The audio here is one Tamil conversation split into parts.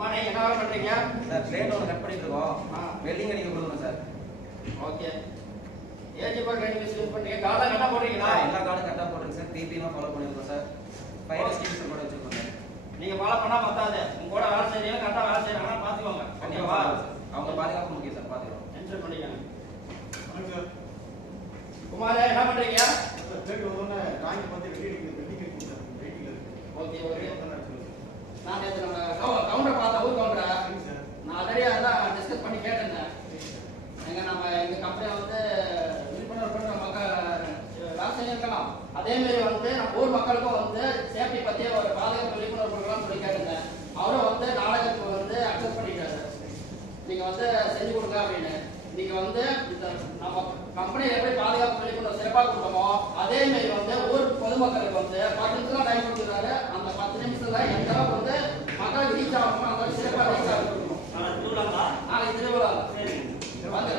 மார்னிங். என்ன வேலை பண்றீங்க சார்? பிளேட் ஒன்று கட் பண்ணிட்டு இருக்கோம். வெல்டிங் அடிக்க கொடுக்கணும் சார். ஓகே. ஏஜி பார் கைண்ட் யூஸ் பண்றீங்க. கார்டன் என்ன போடுறீங்களா? எல்லா கார்டும் கரெக்டாக போட்டுருக்கு சார். பிபிஎம் ஃபாலோ பண்ணிருக்கோம் சார். ஃபயர் எக்ஸ்டிங்ஷன் கூட வச்சிருக்கோம் சார். நீங்க ஃபாலோ பண்ணா பத்தாது. உங்க கூட வேலை செய்றீங்க, கரெக்டா வேலை செய்றாங்க பாத்துக்கோங்க. ஓகேவா? அவங்க பாதுகாப்பு முக்கியம் சார். பாத்துக்கிறோம். என்ஜாய் பண்ணிக்கங்க. குமாரே என்ன பண்றீங்க? பிளேட் ஒண்ணு ராங்கி வந்து வெல்டிங் கொடுத்தாங்க. வெயிட்டிங்ல இருக்கு. Okay okay. நான் நேத்து நம்ம கவுண்டர் பார்த்த ஊர் கவுண்டர். நான் ஆல்ரெடி அதான் டிஸ்கஸ் பண்ணி கேட்டேன். எங்க நம்ம எங்க கம்பெனி வந்து விழிப்புணர்வு பண்ற மக்கள் வேலை செஞ்சிருக்கலாம். அதே மாதிரி வந்து நம்ம ஊர் மக்களுக்கும் வந்து சேஃப்டி பத்தி ஒரு பாதுகாப்பு விழிப்புணர்வு கொடுக்கலாம் சொல்லி கேட்டேன். அவரும் வந்து நாடகத்துக்கு வந்து அக்செப்ட் பண்ணிட்டாரு. நீங்க வந்து செஞ்சு கொடுங்க அப்படின்னு. நீங்க வந்து இந்த நம்ம கம்பெனியில எப்படி பாதுகாப்பு விழிப்புணர்வு சிறப்பாக கொடுக்கணுமோ அதே மாதிரி வந்து ஊர் பொதுமக்களுக்கு வந்து 10 நிமிஷம் டைம் கொடுத்துருக்காரு. அந்த 10 நிமிஷத்துல எந்த அளவுக்கு வந்து மக்களுக்கு ரீச் ஆகணுமோ அந்த சிறப்பாக ரீச் ஆகணும். நாளைக்கு திருவிழா. சரி வாங்க.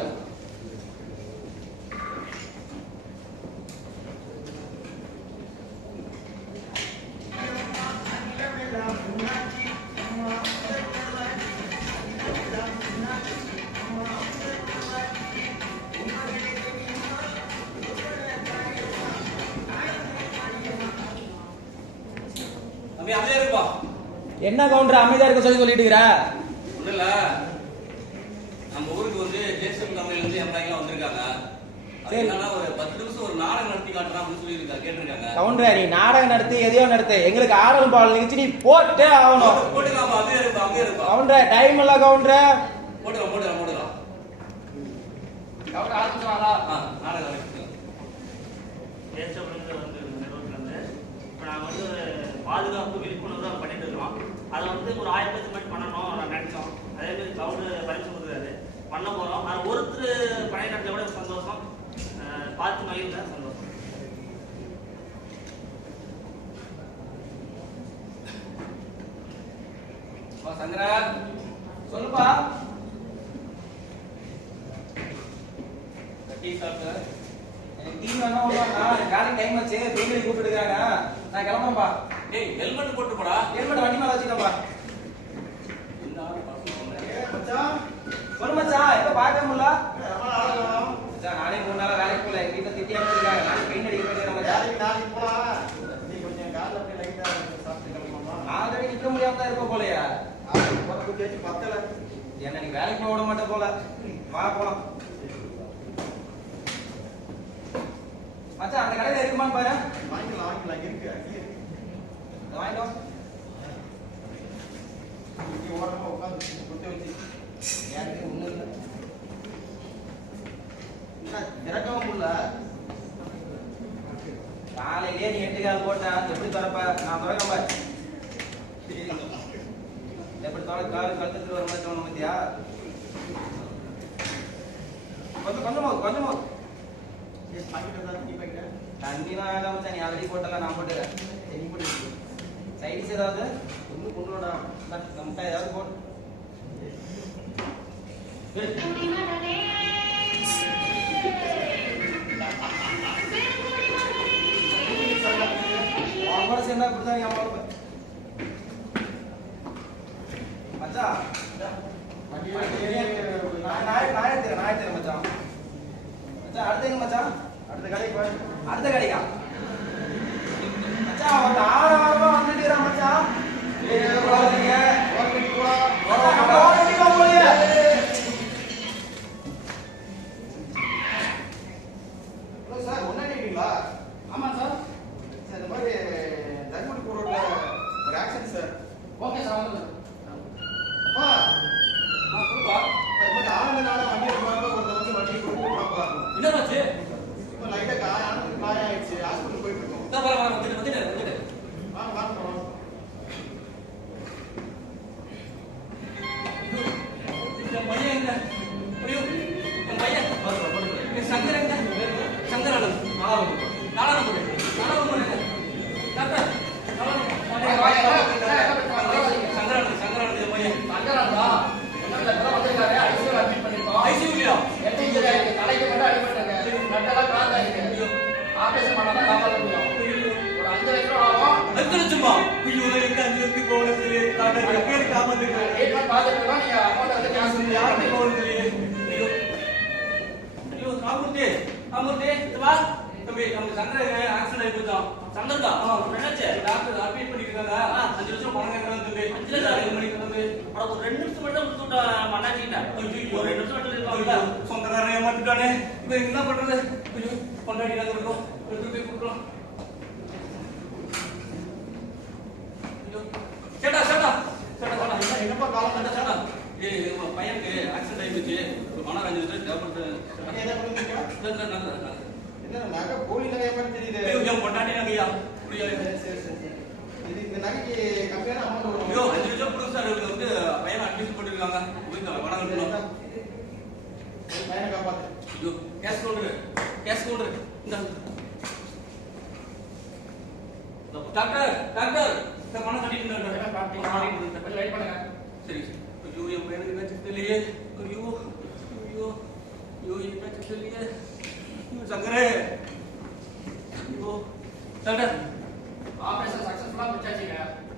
என்ன கவுண்டர் அமைதியா இருக்க சொல்லி சொல்லிட்டு இருக்கிற? ஒண்ணு இல்ல, நம்ம ஊருக்கு வந்து ஜேசன் கம்பெனில இருந்து எம்ப்ளாயிலாம் வந்திருக்காங்க. சரி. என்னன்னா ஒரு 10 நிமிஷம் ஒரு நாடகம் நடத்தி காட்டுறேன் அப்படின்னு சொல்லி கேட்டிருக்காங்க. கவுண்டர், நீ நாடகம் நடத்து எதையோ நடத்து, எங்களுக்கு ஆடலும் பாடல் நிகழ்ச்சி நீ போட்டே ஆகணும். போட்டுக்கலாம், அப்படியே இருப்பா. கவுண்டர் டைம் இல்ல கவுண்டர். போட்டுக்கலாம். கவுண்டர் ஆரம்பிச்சாங்களா? நாடகம் நடத்திக்கலாம். இப்போ நாங்கள் வந்து பாதுகாப்பு விழிப்புணர்வு தான் பண்ணிட்டு இருக்கிறோம். அதை வந்து ஒரு 1000 பேருக்கு மட்டும் பண்ணணும் நான் நினைச்சோம். அதே மாதிரி கவுண்டர் பரிசு கொடுக்குறாரு, பண்ண போகிறோம். அது ஒருத்தர் பயன்படுத்த கூட சந்தோஷம், பார்த்து மகிழ்ந்த சந்தோஷம். சங்கரா சொல்லுப்பா. டீ சாப்பிட்டு எனக்கு டீ வேணாம். காலைக்கு டைம் ஆச்சு, தேங்கி கூப்பிட்டு இருக்காங்க. நான் கிளம்புறேன்ப்பா. டேய் ஹெல்மெட் போட்டு போடா. ஹெல்மெட் வண்டி மேல வச்சுக்கப்பா. மச்சான் சொல்லு மச்சான், எப்ப பார்க்க முடியல? ரொம்ப நாளா மச்சான், நானே 3 நாளா வேலைக்கு போல. எங்க வீட்டுல திட்டி அனுப்பிச்சிருக்காங்க. நான் பெயிண்ட் அடிக்க போயிடுறேன் மச்சான். நாளைக்கு போலாம். நீ கொஞ்சம் காலைல அப்படியே லைட்டா சாப்பிட்டு கிளம்புமா? ஆல்ரெடி நிக்க முடியாம தான் இருப்ப போலயா? உனக்கு கேட்டு பத்தல. என்ன நீ வேலைக்கு போக விட மாட்டே போல. வா போலாம். மச்சான், அந்த கடையில இருக்குமான்னு பாரு. வாங்கிக்கலாம் இருக்கு. அங்கே இருக்கு. வாங்கிட்டு வா. இங்கே ஓரமா உட்காந்து குத்தி வச்சு எனக்கு ஒண்ணும் இல்லை. என்ன திறக்கவும் முடியல. காலையிலேயே நீ 8 கால் போட்ட எப்படி திறப்ப? நான் திறக்க பாரு. எப்படி கால் கழுத்துட்டு வர மாதிரி தோணும் பத்தியா? கொஞ்சமா தண்ணிலாம் வேண்டாம் மச்சான், நீ ஆல்ரெடி போட்டல, நான் போட்டுறேன். நீ போட்டு சைடிஸ் ஏதாவது ஒன்றும் கொண்டு விடா. நம்ம ஏதாவது போட்டு கூட சேர்ந்தா இப்படிதான் என் அம்மா மச்சா. நான் எடுத்துறேன் மச்சான். மச்சான் அடுத்து எங்க மச்சான்? அடுத்த கடைக்கு போய் அடுத்த கடைக்கா? மச்சான் ஒரு 6 வாரமா வந்துட்டு இருக்கிறான் மச்சான். சார் ஒன்னாடிங்களா? ஆமா சார். சார் இந்த மாதிரி தர்மபுரி ரோட்ல ஒரு ஆக்சிடென்ட் சார். Okay sir. வாங்க சார். அப்பா சொல்லுப்பா. இந்த மாதிரி ஆனந்தனால வண்டி எடுப்பாங்க, ஒருத்தர் வந்து வண்டி கொடுப்பாப்பா. என்னடாச்சு? இப்போ லைட்டா ஆனந்துக்கு காயம் ஆயிடுச்சு, ஹாஸ்பிட்டல் போயிட்டு இருக்கோம். வந்துட்டு வாங்க. என் பையன் எங்க? ஐயோ, என் பையன் என் சங்கர் எங்க? சங்கர் ஆனந்த். நாலாவது முறை டாக்டர், சங்கரானந்த் என் பையன். சங்கரானந்தா என்ன வந்திருக்காரு? ஐசியூல அட்மிட் பண்ணிருக்கோம். ஐசியூலியா? எட்டு இன்ஜுரி ஆயிருக்கு. தலைக்கு மட்டும் அடிபட்டிருக்கு. நட்டெல்லாம் கிராஸ் ஆயிருக்கு. ஆபரேஷன் பண்ணா தான் காப்பாற்ற முடியும். ஒரு 5 லட்சம் ரூபா ஆகும். 5 லட்சமா? ஐயோ, எனக்கு 5 லட்சம் போகல. டாக்டர் ட்ரீட்மெண்ட் பார்த்துட்டு இருக்கோம். நீங்க அமௌண்ட் வந்து கேஷ் யாருக்கு போகுது ஐயோ ஐயோ ராமூர்த்தி ராமூர்த்தி வா தம்பி நம்ம சங்கரங்க ஆக்சிடென்ட் ஆகி போயிட்டோம். சங்கர்கா என்னாச்சு? டாக்டர் அட்மிட் பண்ணிருக்காங்க. 5 லட்சம் பணம் கேட்கறாங்க தம்பி. 5 லட்சம்? 5 மணிக்கு தம்பி. அட ஒரு 2 நிமிஷம் மட்டும் கொடுத்துட்டா மண்ணாச்சிட்டா. ஐயோ, ஒரு 2 நிமிஷம் மட்டும் இருப்பாங்க. சொந்தக்காரன் ஏமாத்திட்டானே. இப்போ என்ன பண்றது? ஐயோ கொண்டாடி நாங்க இருக்கோம். எடுத்து போய் கொடுக்கலாம். ஐயோ சேட்டா சேட்டா சேட்டா சேட்டா என்னப்பா காலம் சேட்டா சேட்டா ஏய் உங்க பையனுக்கு ஆக்சிடென்ட் ஆயிடுச்சு. ஒரு பணம் 5 லட்சம் தேவைப்படுது. என்ன பண்ணுவீங்க? என்ன நகை போலி நகை மாதிரி தெரியுது. ஐயோ என் பொண்டாட்டி நகையா புரியாது. இது இந்த நகைக்கு கம்மியான அமௌண்ட் வரும். ஐயோ 5 லட்சம் கொடுங்க சார். இவங்க வந்து பையனை அட்மிஷன் பண்ணிருக்காங்க. போய் பணம் கட்டணும். பையனை காப்பாத்து. ஐயோ கேஷ் கவுண்டர் இந்த டாக்டர் டாக்டர் இந்த பணம் கட்டிட்டு கொஞ்சம் வெயிட் பண்ணுங்க. சரி ஐயோ என் பையனுக்கு என்ன தெரியலையே. ஐயோ ஐயோ ஐயோ என்ன தெரியலையே. சங்கரே ஐயோ டாக்டர் ஆபரேஷன் சக்சஸ்ஃபுல்லா முடிச்சாச்சுங்க.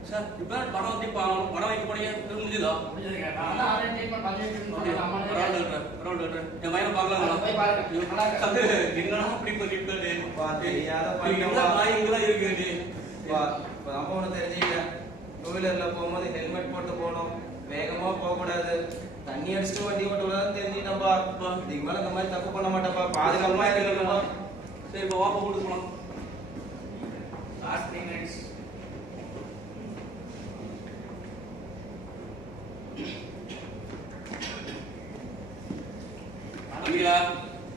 சார் இப்போ பணம் வந்து பணம் வாங்கி போனீங்க முடிஞ்சுதா? புரியுதுங்க. நான் தான் ஆல்ரெடி ட்ரீட்மெண்ட் பண்ணிட்டு இருக்கேன். அமௌண்ட் டாக்டர் என் பையனை பார்க்கலாங்களா? போய் பாருங்க. நல்லா இருக்கு. சங்கர் என்னடா அப்படி பண்ணிட்டாரு? இங்கெல்லாம் இருக்கு. நம்ம ஒண்ணு தெரிஞ்சுக்கிட்டேன். டூ வீலர்ல போகும்போது ஹெல்மெட் போட்டு போகணும், வேகமா போக கூடாது, தண்ணி அடிச்சுட்டு வண்டி ஓட்ட கூடாதுன்னு தெரிஞ்சுக்கிட்டேன்பா. இதுக்கு மேல இந்த மாதிரி தப்பு பண்ண மாட்டேன்ப்பா. பாதுகாப்பா இருக்கணும்ப்பா. சரி இப்போ வாப்பா கூட்டு போலாம். Last 3 minutes. தம்பிங்களா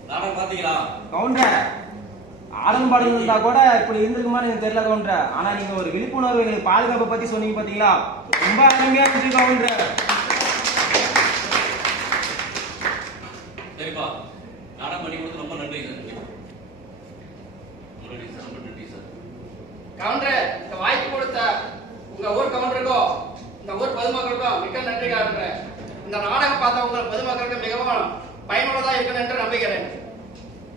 நாடகம் பாத்தீங்களா? கவுண்டர் ஆடலும் பாடலும் இருந்தா கூட இப்படி இருந்திருக்குமான்னு எனக்கு தெரியல கவுண்டர். ஆனா நீங்க ஒரு விழிப்புணர்வு எங்களுக்கு பாதுகாப்பை பத்தி சொன்னீங்க பாத்தீங்களா, ரொம்ப அருமையா இருந்துச்சு கவுண்டர். சரிப்பா நாடகம் பண்ணி கொடுத்து ரொம்ப நன்றி சார். நன்றி சார் ரொம்ப நன்றி சார். கவுண்டர் இந்த வாய்ப்பு கொடுத்த உங்க ஊர் கவுண்டருக்கும் இந்த ஊர் பொதுமக்களுக்கும் மிக்க நன்றி கவுண்டர். இந்த நாடகம் பார்த்த உங்கள் பொதுமக்களுக்கு மிகவும் பயனுள்ளதா இருக்கும் என்று நம்புகிறேன்.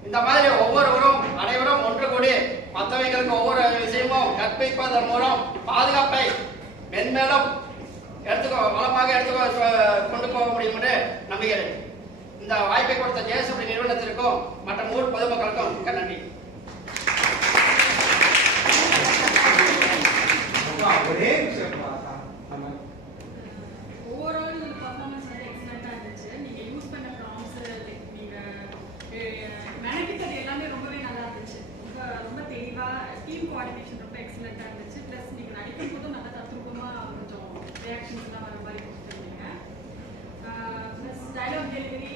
இந்த மாதிரி ஒவ்வொருவரும் அனைவரும் ஒன்று கூடி மற்றவங்களுக்கு ஒவ்வொரு விஷயமும் கற்பிப்பதன் மூலம் பாதுகாப்பை மென்மேலும் வளமாக கொண்டு போக முடியும் என்று நம்புகிறேன். இந்த வாய்ப்பை கொடுத்த ஜேஎஸ்பி நிறுவனத்திற்கும் மற்றும் ஊர் பொதுமக்களுக்கும் மிக்க நன்றி. ஒரே நிமிஷம். ஓவரால் பர்ஃபார்மன்ஸ் வந்து எக்ஸலண்டா இருந்துச்சு. நீங்க யூஸ் பண்ண ப்ராம்ப்ஸ் நீங்க மெனக்கிட்டது எல்லாமே ரொம்பவே நல்லா இருந்துச்சு. ரொம்ப தெளிவா டீம் கோஆர்டினேஷன் ரொம்ப எக்ஸலண்டா இருந்துச்சு. பிளஸ் நீங்க நடிக்கும் போதும் நல்லா தத்ரூபமா கொஞ்சம் ரியாக்ஷன்ஸ் எல்லாம் வர மாதிரி கொடுத்துருந்தீங்க. Plus dialogue delivery